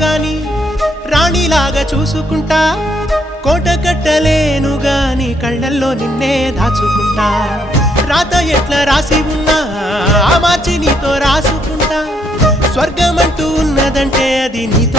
గాని రాణిలాగా చూసుకుంటా కోట కట్టలేను గాని కళ్ళల్లో నిన్నే దాచుకుంటా రాత ఎట్లా రాసి ఉన్నా ఆ మార్చి నీతో రాసుకుంటా స్వర్గమంటూ ఉన్నదంటే అది నీతో